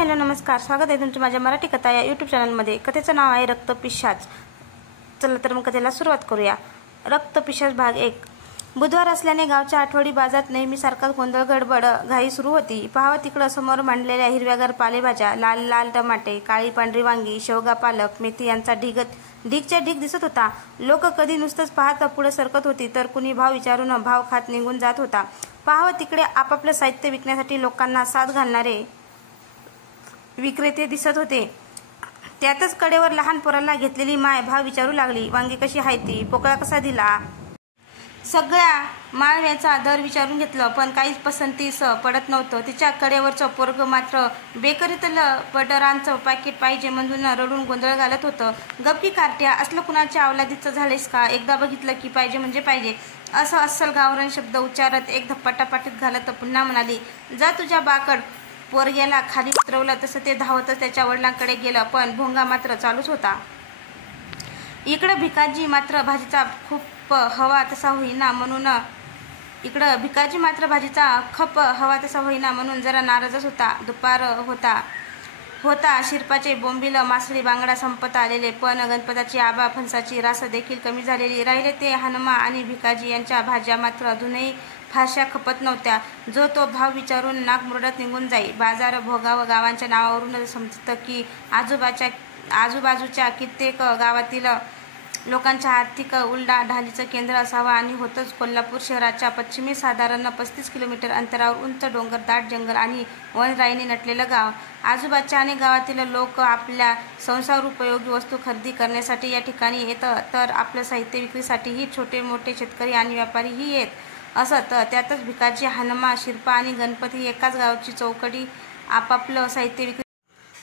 Hello नमस्कार, स्वागत आहे तुमचं माझ्या मराठी कथा या यूट्यूब चॅनलमध्ये। कथेचं नाव आहे रक्तपिशाच। चला तर मग कथेला सुरुवात करूया। रक्तपिशाच भाग 1। बुधवार असल्याने गावच्या आठवडी बाजारात नेहमीसारखाच गोंधळ गडबड घाई सुरू होती। पाहावं तिकडं समोर मांडलेल्या हिरव्यागार पालेभाज्या, लाल लाल टमाटे, काळी पांढरी वांगी, शेवगा, पालक, मेथी यांचा ढीगच्या ढीग दिसत होता। लोक कधी नुसतंच पाहत पुढे सरकत होती तर कुणी भाव विचारून भाव खात निघून जात होता। पाहावं तिकडे आपापलं साहित्य विकण्यासाठी लोकांना साथ घालणारे विक्रेते दिसत होते। त्यातच कडेवर लहान पोराला घेतलेली माय भाव विचारू लागली, वांगी कशी आहे ती, पोकळा कसा दिला। सगळ्या माळव्याचा दर विचारून घेतलं पण काहीच पसंतीस पडत नव्हतं। तिच्या कडेवरचं पोरग मात्र बेकरीतलं बटरांचं पॅकेट पाहिजे म्हणून रडून गोंधळ घालत होतं। गप्पी कार्ट्या, असलं कुणाच्या अवलादीचं झालेस का, एकदा बघितलं की पाहिजे म्हणजे पाहिजे, असं अस्सल गावरान शब्द उच्चारत एक धप्पाटा पाठीत घालत पुन्हा म्हणाली, जा तुझ्या बाकड। पोरग्याला खाली उतरवलं तसं ते धावतच त्याच्या वडिलांकडे गेलं पण भोंगा मात्र चालूच होता। इकडं भिकाजी मात्र भाजीचा खप हवा तसा होईना म्हणून जरा नाराजच होता। दुपार होता शिरपाचे बोंबील, मासळी, बांगडा संपत आलेले पण गणपताची आबा फणसाची रास देखील कमी झालेली। राहिले ते हनुमा आणि भिकाजी यांच्या भाज्या मात्र अजूनही फारशा खपत नव्हत्या। जो तो भाव विचारून नाक मुरडत निघून जाई। बाजार भोगाव गावांच्या नावावरून समजतं की आजूबाजूच्या कित्येक गावातील लोकांच्या आर्थिक उलाढालीचं केंद्र असावं आणि होतंच। कोल्हापूर शहराच्या पश्चिमेस साधारण 35 किलोमीटर अंतरावर उंच डोंगर, दाट जंगल आणि वनराईने नटलेलं गाव। आजूबाजूच्या अनेक गावातील लोक आपल्या संसार उपयोगी वस्तू खरेदी करण्यासाठी या ठिकाणी येतं तर आपलं साहित्य विक्रीसाठीही छोटे मोठे शेतकरी आणि व्यापारीही येत असत। त्यातच भिकाजी, हनुमा, शिरपा आणि गणपत ही एकाच गावची चौकडी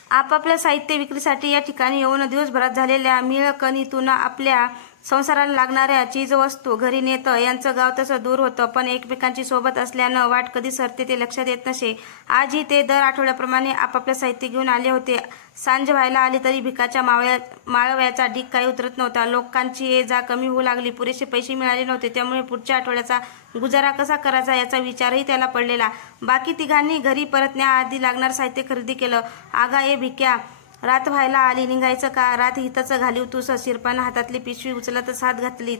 आपापलं साहित्य विक्रीसाठी या ठिकाणी येऊन दिवसभरात झालेल्या मिळकणीतून आपल्या संसाराला लागणाऱ्या चीजवस्तू घरी नेत। यांचं गाव तसं दूर होतं पण एकमेकांची सोबत असल्यानं वाट कधी सरते ते लक्षात येत नसे। आजही ते दर आठवड्याप्रमाणे आपापलं साहित्य घेऊन आले होते। सांज व्हायला आली तरी भिकाच्या माळव्याचा ढीग काही उतरत नव्हता। लोकांची ये जा कमी होऊ लागली, पुरेसे पैसे मिळाले नव्हते त्यामुळे पुढच्या आठवड्याचा गुजारा कसा करायचा याचा विचारही त्याला पडलेला। बाकी तिघांनी घरी परतण्याआधी लागणार साहित्य खरेदी केलं। आगा ये भिक्या, रात व्हायला आली, निघायचं का, रात हितच घालीवतूस। शिरपानं हातातली पिशवी उचलत साथ घातली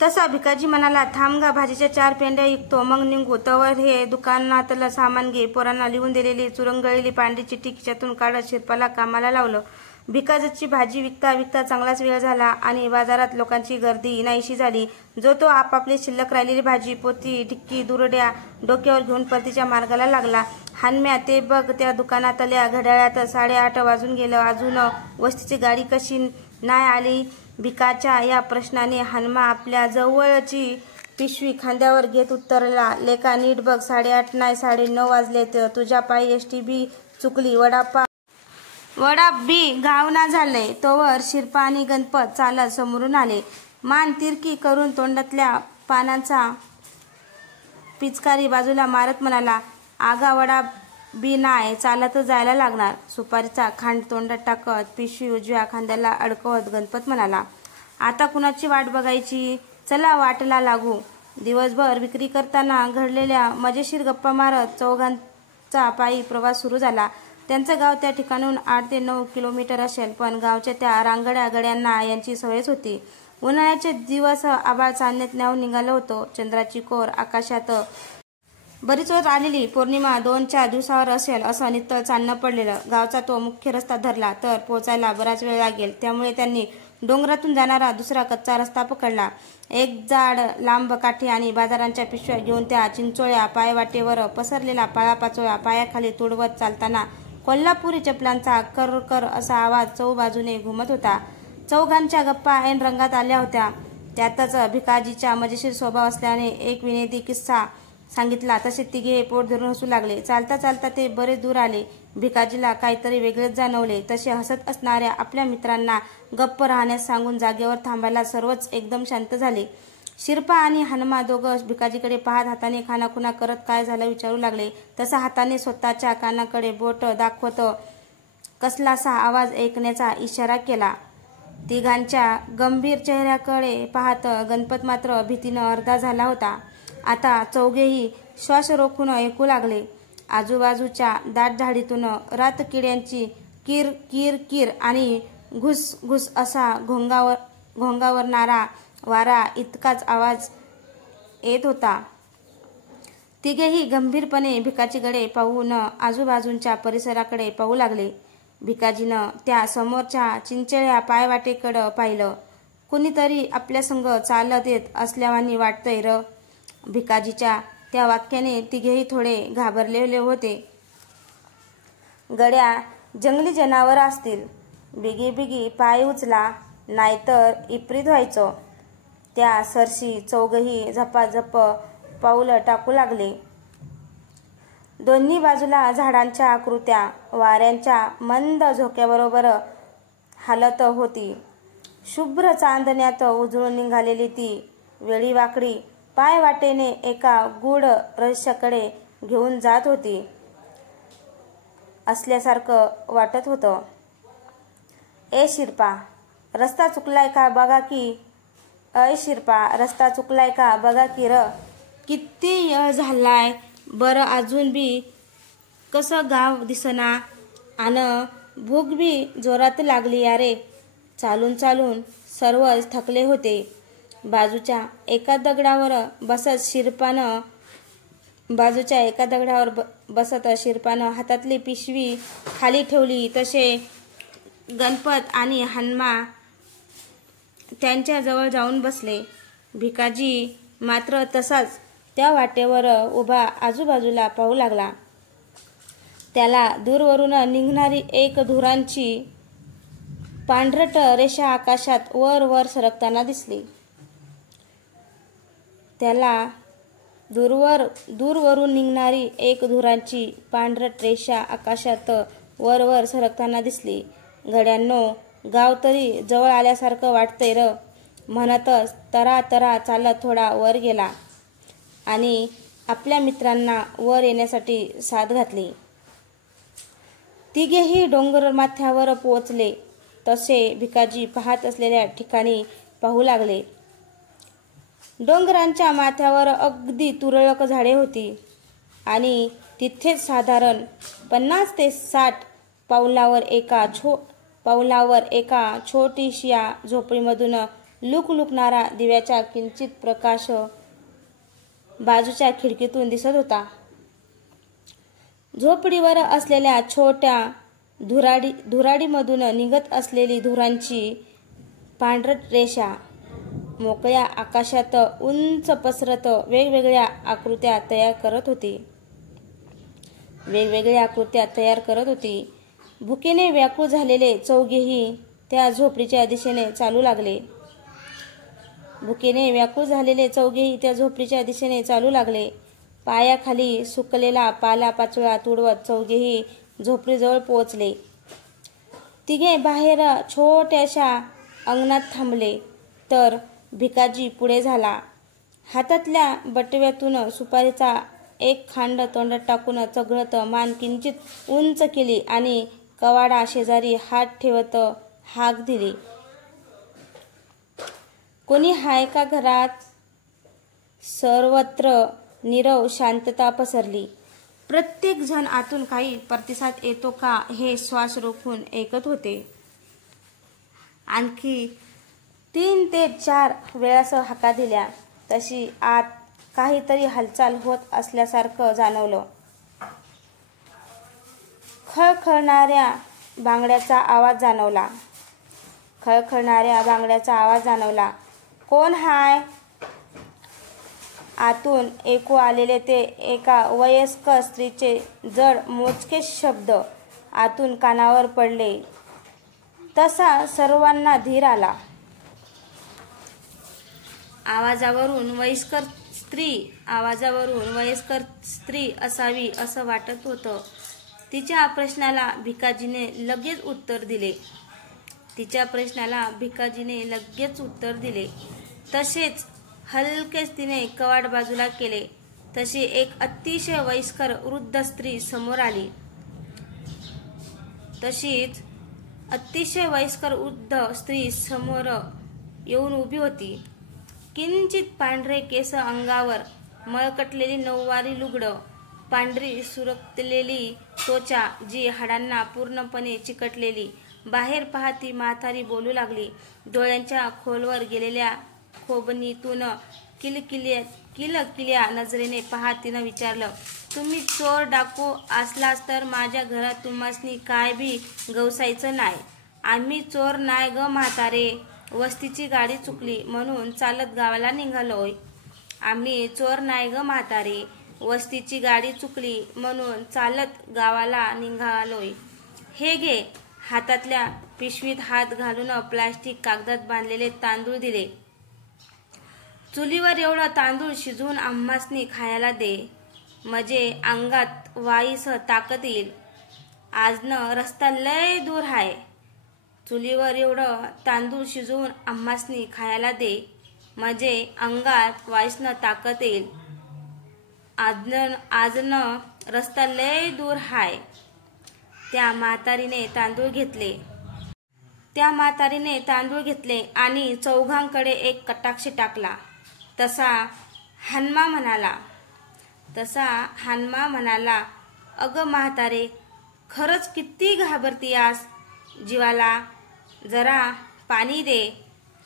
तसा भिकाजी म्हणाला, थांब गा, भाजीच्या 4 पेंड्या विकतो मग निघू, तवर हे दुकानातलं सामान घे। पोरांना लिहून दिलेली चुरंगळलेली पांढरी चिठ्ठी खिशातून काढत शिरपाला कामाला लावलं। भिकाजीची भाजी विकता विकता चांगलाच वेळ झाला आणि बाजारात लोकांची गर्दी नाहीशी झाली। जो तो आपापली शिल्लक राहिलेली भाजी, पोती, टिक्की, दुरड्या डोक्यावर घेऊन परतीच्या मार्गाला लागला। हानम्या, ते बघ त्या दुकानातल्या घड्याळात 8:30 वाजून गेलं, अजून वस्तीची गाडी कशी नाही आली। भिकाच्या या प्रश्नाने हनुमा आपल्या जवळची पिशवी खांद्यावर घेत उत्तरला, लेका नीट बघ, 8:30 नाही 9:30 वाजलेत, तुझ्या पायी एसटी बी चुकली, वडाप बी घावना झालंय। तोवर शिरपा आणि गणपत चालत समोरून आले। मान तिरकी करून तोंडातल्या पानांचा पिचकारी बाजूला मारत म्हणाला, आगा वडाप बी नाय, चालतच जायला लागणार। सुपारीचा खांड तोंडात टाकत पिशवी उजव्या खांद्याला अडकवत गणपत म्हणाला, आता कुणाची वाट बघायची, चला वाटला लागू। दिवसभर विक्री करताना घडलेल्या मजेशीर गप्पा मारत चौघांचा पायी प्रवास सुरू झाला। त्यांचं गाव त्या ठिकाणून 8 ते 9 किलोमीटर असेल पण गावच्या त्या रांगड्या गड्यांना यांची सवयच होती। उन्हाळ्याचे दिवस आभाळ चांदण्यात न्यावून निघालं होतं। चंद्राची कोर आकाशात बरीच वर आलेली। पौर्णिमा 2-4 दिवसावर असेल असं नित्तळ चांदणं पडलेलं। गावचा तो मुख्य रस्ता धरला तर पोचायला बराच वेळ लागेल त्यामुळे त्यांनी डोंगरातून जाणारा दुसरा कच्चा रस्ता पकडला। एक जाड लांब काठी आणि बाजारांच्या पिशव्या घेऊन त्या चिंचोळ्या पायवाटेवर पसरलेला पाळापाचोळा पायाखाली तुडवत चालताना कोल्हापुरी चपलांचा कर असा आवाज चौबाजूने घुमत होता। चौघांच्या गप्पा ऐन रंगात आल्या होत्या। त्यातच भिकाजीचा मजेशीर स्वभाव असल्याने एक विनोदी किस्सा सांगितला तसे तिघे पोट धरून हसू लागले। चालता चालता ते बरेच दूर आले। भिकाजीला काहीतरी वेगळेच जाणवले। तसे हसत असणाऱ्या आपल्या मित्रांना गप्प राहण्यास सांगून जागेवर थांबायला सर्वच एकदम शांत झाले। शिरपा आणि हनुमा दोघं भिकाजीकडे पाहत हाताने खानाखुणा करत काय झालं विचारू लागले। तसा हाताने स्वतःच्या कानाकडे बोट दाखवत कसलासा आवाज ऐकण्याचा इशारा केला। तिघांच्या गंभीर चेहऱ्याकडे पाहत गणपत मात्र भीतीनं अर्धा झाला होता। आता चौघेही श्वास रोखून ऐकू लागले। आजूबाजूच्या दाट झाडीतून रातकिड्यांची किर किर किर आणि घुस घुस असा घोंगावरणारा वारा इतकाच आवाज येत होता. तिघेही गंभीरपणे भिकाजीकडे पाहून आजूबाजूच्या परिसराकडे पाहू लागले. भिकाजीनं त्या समोरच्या चिंचळ्या पायवाटेकडं पाहिलं. कुणीतरी आपल्यासंग चालत येत असल्यावानी वाटतंय र. भिकाजीच्या त्या वाक्याने तिघेही थोडे घाबरलेले होते. गड्या जंगली जनावर असतील. बिगी बिगी पाय उचला, नाहीतर इप्रीत व्हायचं. त्या सरशी चौघही झपाझप पाऊलं टाकू लागले. दोन्ही बाजूला झाडांच्या आकृत्या वाऱ्यांच्या मंद झोक्याबरोबर हालत होती. शुभ्र चांदण्यात उजळून निघालेली ती वेडीवाकडी पायवाटेने एका गूढ रहस्याकडे घेऊन जात होती असल्यासारखं वाटत होतं. ए शिरपा, रस्ता चुकलाय का बघा की. अय शिरपा, रस्ता चुकलाय का बघा की र. किती वेळ झालाय बरं, अजून बी कसं गाव दिसना. आन भूक बी जोरात लागली यारे. चालून चालून सर्वच थकले होते. बाजूच्या एका दगडावर बसत शिरपानं हातातली पिशवी खाली ठेवली. तसे गणपत आणि हनुमा त्यांच्या जवळ जाऊन बसले. भिकाजी मात्र तसाच त्या वाटेवर उभा आजूबाजूला पाहू लागला. त्याला दूरवरून निघणारी एक धुरांची पांढरट रेषा आकाशात वर वर सरकताना दिसली. त्याला दूरवरून निघणारी एक धुरांची पांढरट रेषा आकाशात वर वर सरकताना दिसली. घड्यांनो, गाव तरी जवळ आल्यासारखं वाटतंय र. म्हणतच तरा तरा चालत थोडा वर गेला आणि आपल्या मित्रांना वर येण्यासाठी साद घातली. तिघेही डोंगर माथ्यावर पोचले. तसे भिकाजी पाहत असलेल्या ठिकाणी पाहू लागले. डोंगरांच्या माथ्यावर अगदी तुरळक झाडे होती आणि तिथेच साधारण 50 ते 60 पावलावर एका छोटीशा झोपडीमधून लुकलुकणारा दिव्याचा किंचित प्रकाश बाजूच्या खिडकीतून दिसत होता. झोपडीवर असलेल्या छोट्या धुराडीमधून निघत असलेली धुरांची पांढरट रेषा मोकळ्या आकाशात उंच पसरत वेगवेगळ्या आकृत्या तयार करत होती. भुकेने व्याकुळ झालेले चौघेही त्या झोपडीच्या दिशेने चालू लागले. पायाखाली सुकलेला पालापाचोळा तुडवत चौघेही झोपडीजवळ पोहोचले. तिघे बाहेर छोट्याशा अंगणात थांबले तर भिकाजी पुढे झाला. हातातल्या बटव्यातून सुपारीचा एक खांड तोंडात टाकून चघळत मान किंचित उंच केली आणि कवाडा शेजारी हात ठेवत हाक दिली. कोणी हाय का घरात? सर्वत्र नीरव शांतता पसरली. प्रत्येक जण आतून काही प्रतिसाद येतो का हे श्वास रोखून ऐकत होते. आणखी 3 ते 4 वेळास हाका दिल्या तशी आत काहीतरी हालचाल होत असल्यासारखं जाणवलं. खळखळणाऱ्या बांगड्याचा आवाज जाणवला. कोण हाय? आतून ऐकू आलेले ते एका वयस्कर स्त्रीचे जड मोजके शब्द आतून कानावर पडले तसा सर्वांना धीर आला. आवाजावरून वयस्कर स्त्री असावी असं वाटत होतं. तिच्या प्रश्नाला भिकाजीने लगेच उत्तर दिले. तसेच हलकेच तिने कवाड बाजूला केले तशी एक अतिशय वयस्कर वृद्ध स्त्री समोर आली. समोर येऊन उभी होती. किंचित पांढरे केस अंगावर, मळकटलेली नऊवारी लुगडं पांढरी सुरकलेली त्वचा, जी हाडांना पूर्णपणे चिकटलेली. बाहेर पाहती म्हातारी बोलू लागली. डोळ्यांच्या खोलवर गेलेल्या खोबणीतून किलकिल्या नजरेने पाहत तिनं विचारलं, तुम्ही चोर डाकू असलास तर माझ्या घरात तुम्हासनी काय बी गवसायचं नाही. आम्ही चोर नाही ग म्हातारे, वस्तीची गाडी चुकली म्हणून चालत गावाला निघालोय. आम्ही चोर नाही ग म्हातारे, वस्तीची गाडी चुकली म्हणून चालत गावाला निघालोय. हे घे. हातातल्या पिशवीत हात घालून प्लास्टिक कागदात बांधलेले तांदूळ दिले. चुलीवर एवढं तांदूळ शिजवून आम्हासनी खायला दे, म्हणजे अंगात वाईस ताकद येईल. आजनं रस्ता लय दूर हाय. चुलीवर एवढं तांदूळ शिजवून आम्हासनी खायला दे, म्हणजे अंगात वाईसनं ताकद येईल. आजनं रस्ता लय दूर हाय. त्या म्हातारीने तांदूळ घेतले आणि चौघांकडे एक कटाक्ष टाकला. तसा हनुमा म्हणाला, अगं म्हातारे, खरंच किती घाबरतीयास जीवाला, जरा पाणी दे.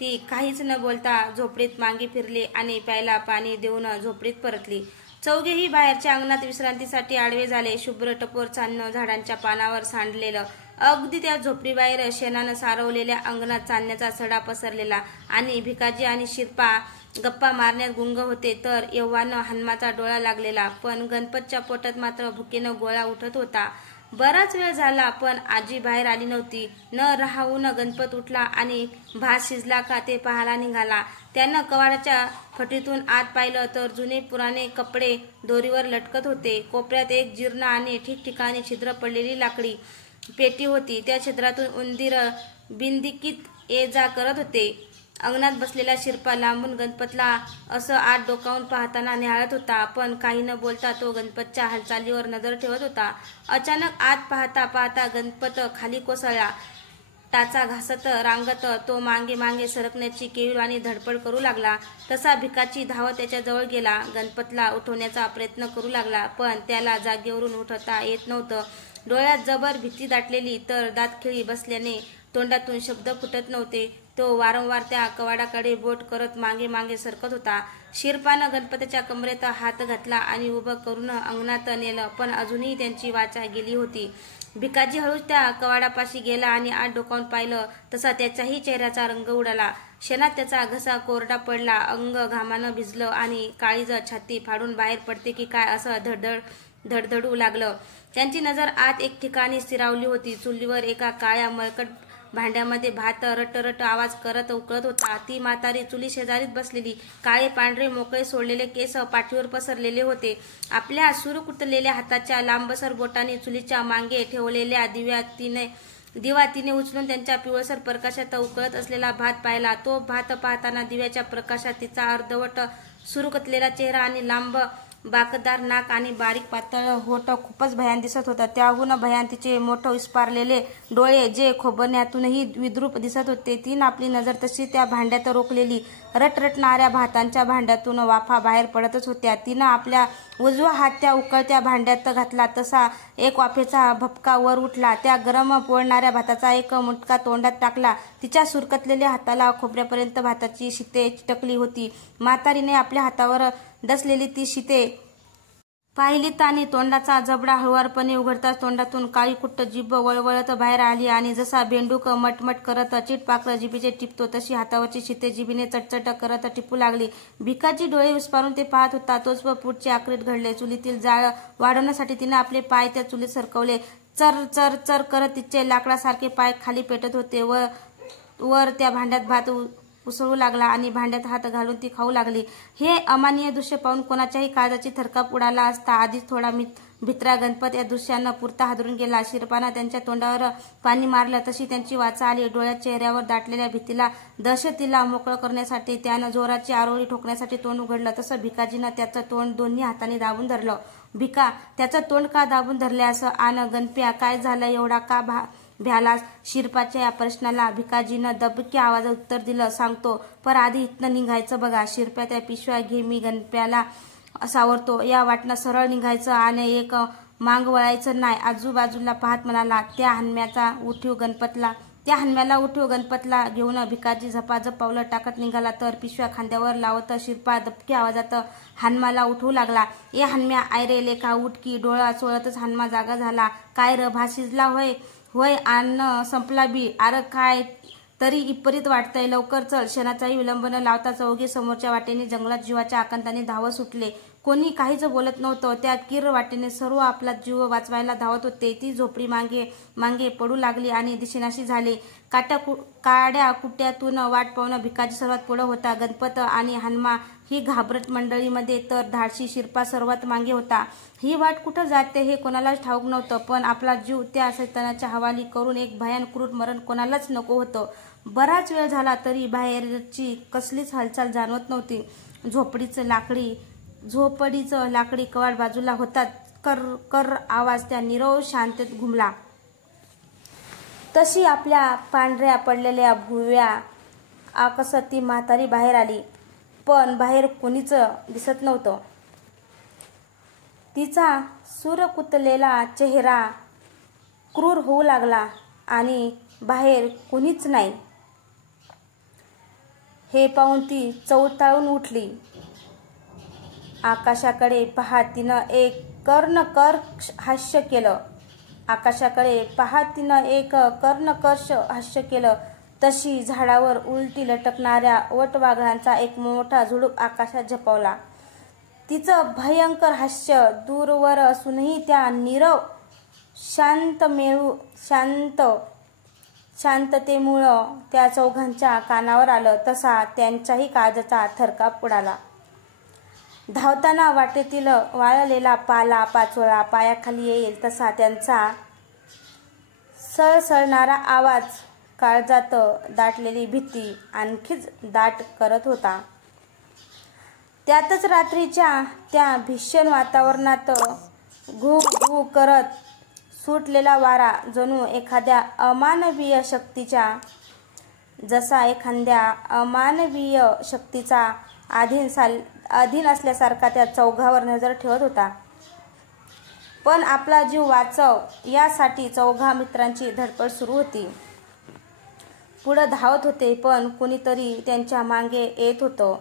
ती काहीच न बोलता झोपडीत मागे फिरली आणि प्यायला पाणी देऊन झोपडीत परतली. चौघेही बाहेरच्या अंगणात विश्रांतीसाठी आडवे झाले. शुभ्र टपोर चांदणं झाडांच्या पानावर सांडलेलं. अगदी त्या झोपडीबाहेर शेणानं सारवलेल्या अंगणात चांदण्याचा सडा पसरलेला आणि भिकाजी आणि शिरपा गप्पा मारण्यात गुंग होते, तर एव्हानं हनुमाचा डोळा लागलेला. पण गणपतच्या पोटात मात्र भुकेनं गोळा उठत होता. बराच वेळ झाला पण आजी बाहेर आली नव्हती. न राहून गणपत उठला आणि भात शिजला का ते पाहायला निघाला. त्यानं कवाडाच्या फटीतून आत पाहिलं तर जुने पुराणे कपडे दोरीवर लटकत होते. कोपऱ्यात एक जीर्ण आणि ठिकठिकाणी छिद्र पडलेली लाकडी पेटी होती. त्या छिद्रातून उंदीर बिनदिकीत ये जा करत होते. अंगणात बसलेला शिरपा लांबून गणपतला असं आत डोकावून पाहताना निहाळत होता, पण काही न बोलता तो गणपतच्या हालचालीवर नजर ठेवत होता. अचानक आत पाहता पाहता गणपत खाली कोसळला. टाचा घासत रांगत तो मागे मागे सरकण्याची केविलवाणी धडपड करू लागला. तसा भिकाची धावत त्याच्या जवळ गेला. गणपतला उठवण्याचा प्रयत्न करू लागला, पण त्याला जागेवरून उठवता येत नव्हतं. डोळ्यात जबर भीती दाटलेली, तर दातखिळी बसल्याने तोंडातून शब्द फुटत नव्हते. तो वारंवार त्या कवाडाकडे बोट करत मागे मागे सरकत होता. शिरपानं गणपतीच्या कमरेत हात घातला आणि उभं करून अंगणात नेलं, पण अजूनही त्यांची वाचा गेली होती. भिकाजी हळूच त्या कवाडापाशी गेला आणि आत डोकावून पाहिलं. तसा त्याच्याही चेहऱ्याचा रंग उडाला. क्षणात त्याचा घसा कोरडा पडला. अंग घामानं भिजलं आणि काळीज छाती फाडून बाहेर पडते की काय असं धडधडू लागलं. त्यांची नजर आत एक ठिकाणी स्थिरावली होती. चुलीवर एका काळ्या मळकट भांड्यामध्ये भात रट आवाज करत उकळत होता. ती म्हातारी चुली शेजारीच बसलेली. काळे पांढरे मोकळे सोडलेले केस पाठीवर पसरलेले होते. आपल्या सुरकुतलेल्या हाताच्या लांबसर बोटांनी चुलीच्या मागे ठेवलेल्या दिवा तिने उचलून त्यांच्या पिवळसर प्रकाशात उकळत असलेला भात पाहिला. तो भात पाहताना दिव्याच्या प्रकाशात तिचा अर्धवट सुरकुतलेला चेहरा आणि लांब बाकदार नाक आणि बारीक पातळ होठ खूपच भयान दिसत होता. त्याहून भयान तिचे मोठं विस्पारलेले डोळे, जे खोबण्यातूनही विद्रूप दिसत होते. तीन आपली नजर तशी त्या भांड्यात रोखलेली. रटरटणाऱ्या भातांच्या भांड्यातून वाफा बाहेर पडतच होत्या. तिनं आपल्या उजवा हात त्या उकळत्या भांड्यात घातला, तसा एक वाफेचा भपका वर उठला. त्या गरम पोळणाऱ्या भाताचा एक मुटका तोंडात टाकला. तिच्या सुरकतलेल्या हाताला खोबऱ्यापर्यंत भाताची शिते चिटकली होती. म्हातारीने आपल्या हातावर डसलेली ती शिते पाहिलीत आणि तोंडाचा जबडा हळुवारपणे उघडताच तोंडातून काळीकुट्ट जीभ वळवळत बाहेर आली आणि जसा बेंडूक मटमट करत चिटपाखरं जिभेचे टिपतो, तशी हातावरची शिते जिभेने चटचट करत टिपू लागली. भिकाजी डोळे विस्पारून ते पाहत होता. तोच पुढचे आक्रीत घडले. चुलीतील जाळ वाढवण्यासाठी तिने आपले पाय त्या चुलीत सरकवले. चर चर चर करत तिचे लाकडासारखे पाय खाली पेटत होते. वर त्या भांड्यात भात उसळू लागला आणि भांड्यात हात घालून ती खाऊ लागली. हे अमानवीय दृश्य पाहून कोणाच्याही काळजाची थरकाप उडाला असता. आधीच थोडा भित्रा गणपत या दृश्यानं पुरता हादरून गेला. शिरपानं त्यांच्या तोंडावर पाणी मारलं तशी त्यांची वाचा आली. डोळ्यात चेहऱ्यावर दाटलेल्या भीतीला, दहशतीला मोकळं करण्यासाठी त्यानं जोराची आरोळी ठोकण्यासाठी तोंड उघडलं. तसं भिकाजीनं त्याचं तोंड दोन्ही हातांनी दाबून धरलं. भिका, त्याचं तोंड का दाबून धरल्यास? आण गणप्या, काय झालं? एवढा का भ्यालास? शिरपाच्या या प्रश्नाला भिकाजीनं दबक्या आवाजात उत्तर दिलं, सांगतो, पर आधी इथनं निघायचं बघा. शिरप्या, त्या पिशव्या घे, मी गणप्याला सावरतो. या वाटनं सरळ निघायचं आणि एक मांग वळायचं नाही. आजूबाजूला पाहत म्हणाला, त्या हनम्याला उठीव गणपतला घेऊन भिकाजी झपाझप पावलं टाकत निघाला. तर पिशव्या खांद्यावर लावत शिरपा दबक्या आवाजात हनुमाला उठवू लागला. ए हनम्या, आयरे लेखा उठ की. डोळा चोळतच हनुमा जागा झाला. काय र, भात शिजला होय? होय, अन्न संपला बी. अरे काय तरी इपरीत वाटतंय, लवकर चल. क्षणाचाही विलंब न लावता चौघे समोरच्या वाटेने जंगलात जीवाच्या आकांताने धावत सुटले. कोणी काहीच बोलत नव्हतं. त्या किर वाटेने सर्व आपला जीव वाचवायला धावत होते. ती झोपडी मागे मागे पडू लागली आणि दिसेनाशी झाली. काड्या कुट्यातून वाट पाहून भिकाजी सर्वात पुढे होता. गणपत आणि हनुमा ही घाबरट मंडळीमध्ये तर धाडशी शिरपा सर्वात मागे होता. ही वाट कुठं जाते हे कोणालाच ठाऊक नव्हतं, पण आपला जीव त्या सैतानाच्या हवाली करून एक भयान क्रूर मरण कोणालाच नको होतं. बराच वेळ झाला तरी बाहेरची कसलीच हालचाल जाणवत नव्हती. झोपडीचं लाकडी कवाड बाजूला होताच कर कर आवाज त्या नीरव शांततेत घुमला. तशी आपल्या पांढऱ्या पडलेल्या भुव्या आकसत ती म्हातारी बाहेर आली, पण बाहेर कोणीच दिसत नव्हतं. तिचा सुरकुतलेला चेहरा क्रूर होऊ लागला आणि बाहेर कोणीच नाही हे पाहून ती चवताळून उठली. आकाशाकडे पाहत तिनं एक कर्णकर्ष हास्य केलं. तशी झाडावर उलटी लटकणाऱ्या वटवाघळांचा एक मोठा झुडूप आकाशात झेपावला. तिचं भयंकर हास्य दूरवर असूनही त्या नीरव शांततेमुळं त्या चौघांच्या कानावर आलं. तसा त्यांच्याही काळजाचा थरकाप उडाला. धावताना वाटेतील वाळलेला पाला पाचोळा पायाखाली येईल तसा त्यांचा सळसळणारा आवाज काळजात दाटलेली भीती आणखीच दाट करत होता. त्यातच रात्रीच्या त्या भीषण वातावरणात घू घू करत सुटलेला वारा जणू एखाद्या अमानवीय शक्तीचा अधीन असल्यासारखा त्या चौघावर नजर ठेवत होता. पण आपला जीव वाचव यासाठी चौघा मित्रांची धडपड सुरू होती. पुढे धावत होते, पण कुणीतरी त्यांच्या मागे येत होतं.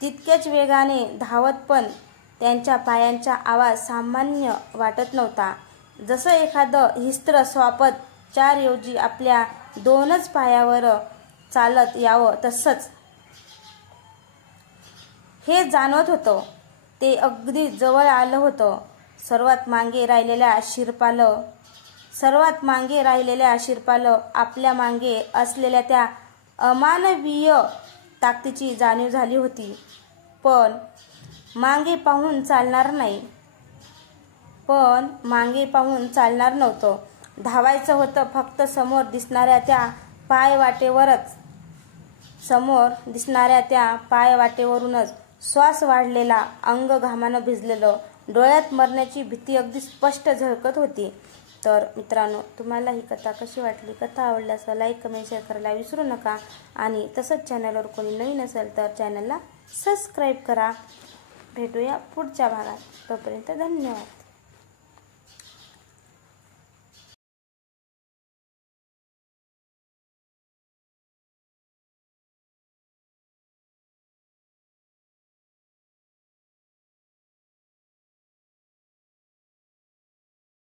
तितक्याच वेगाने धावत, पण त्यांच्या पायांचा आवाज सामान्य वाटत नव्हता. जसं एखादं हिंस्त्र स्वापद 4 ऐवजी आपल्या 2च पायावर चालत यावं तसंच हे जाणवत होतं. ते अगदी जवळ आलं होतं. सर्वात मागे राहिलेल्या शिरपालं आपल्या मागे असलेल्या त्या अमानवीय ताकदीची जाणीव झाली होती. पण मागे पाहून चालणार नव्हतं. धावायचं होतं फक्त समोर दिसणाऱ्या त्या पायवाटेवरूनच. श्वास वाढलेला, अंग घामानं भिजलेलं, डोळ्यात मरण्याची भीती अगदी स्पष्ट झळकत होती. तर मित्रांनो, तुम्हाला ही कथा कशी वाटली? कथा आवडल्यास लाईक, कमेंट, शेअर करायला विसरू नका. आणि तसंच चॅनलवर कोणी नवीन असेल तर चॅनलला सबस्क्राईब करा. भेटूया पुढच्या भागात. तोपर्यंत धन्यवाद.